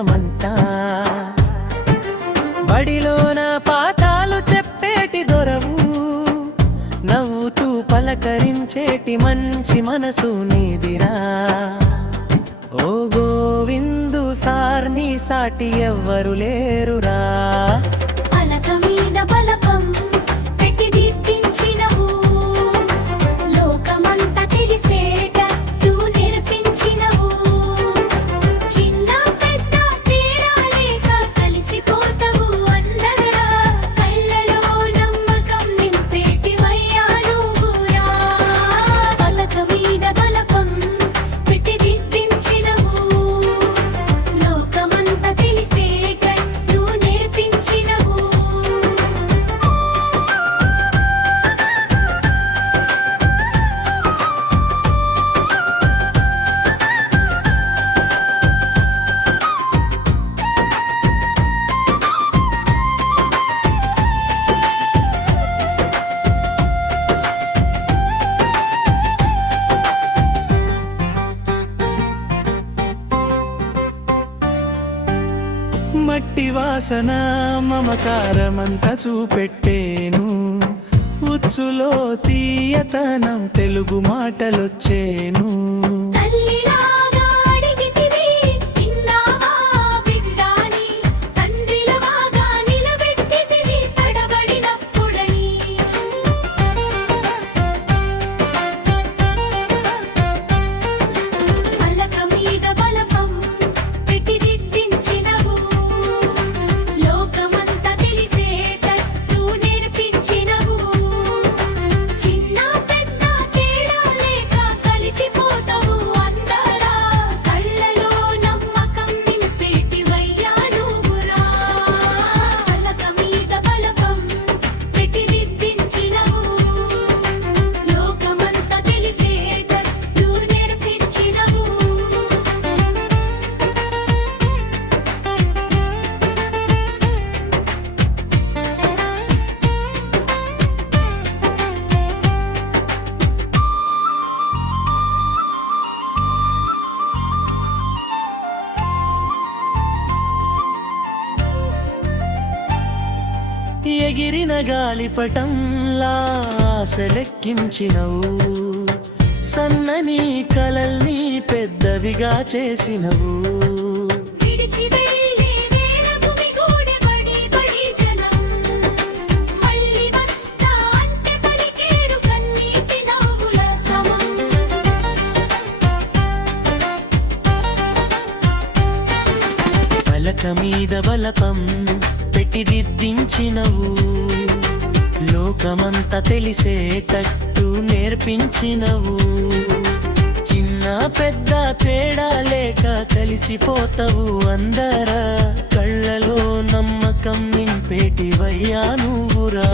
ప్రపంచమంతా. బడిలోన పాఠాలు చెప్పేటి దొరవు, నవ్వుతూ పలకరించేటి మంచి మనసు నీదిరా. ఓ గోవిందు సార్ నీ సాటి ఎవ్వరు లేరురా. పలక మీద పలకం పెట్టి దీప్తించినవు, లోకమంతా తెలిసేటట్టు నేర్పించినవు. చిన్న పెద్ద తేడా లేక కలిసిపోతావు అందరా, కళ్ళలో నమ్మకం నింపేటివయ్యా నువ్వురా. పలక మీద పలకం పెట్టి దీప్తించినవు, లోకమంతా తెలిసేటట్టు నేర్పించినవు. మట్టి వాసన మమకారమంతా చూపెట్టేను, ఉచ్చులో తీయతనం తెలుగు మాటలొచ్చేను. తల్లిలాగా అడిగితివి తిన్నావా బిడ్డాని, తండ్రిలాగా నిలబెట్టితివి తడబడినప్పుడని. పలక మీద బలపం పెట్టి దిద్దించినవు, లోకమంతా తెలిసేటట్టు నేర్పించినవు. చిన్న పెద్ద తేడా లేక కలిసిపోతావు అందరా, కళ్ళలో నమ్మకం నింపేటివయ్యా నువ్వురా. పలక మీద బలపం పెట్టి దిద్దించినవు, లోకమంతా తెలిసేటట్టు నేర్పించినవు. ఎగిరిన గాలిపటంలా ఆశలెక్కించినవు, సన్నని కలల్ని పెద్దవిగా చేసినవు. విడిచి వెళ్ళే వేళ గుమిగూడే బడి బడి జనం, మళ్ళీ వస్తా అంటే పలికేరు కన్నీటి నవ్వుల సమం. పలక మీద బలపం పెట్టి దిద్దించినవు, లోకమంతా తెలిసేటట్టు నేర్పించినవు. చిన్న పెద్ద తేడా లేక కలిసిపోతావు అందరా, కళ్ళలో నమ్మకం నింపేటివయ్యా నువ్వురా.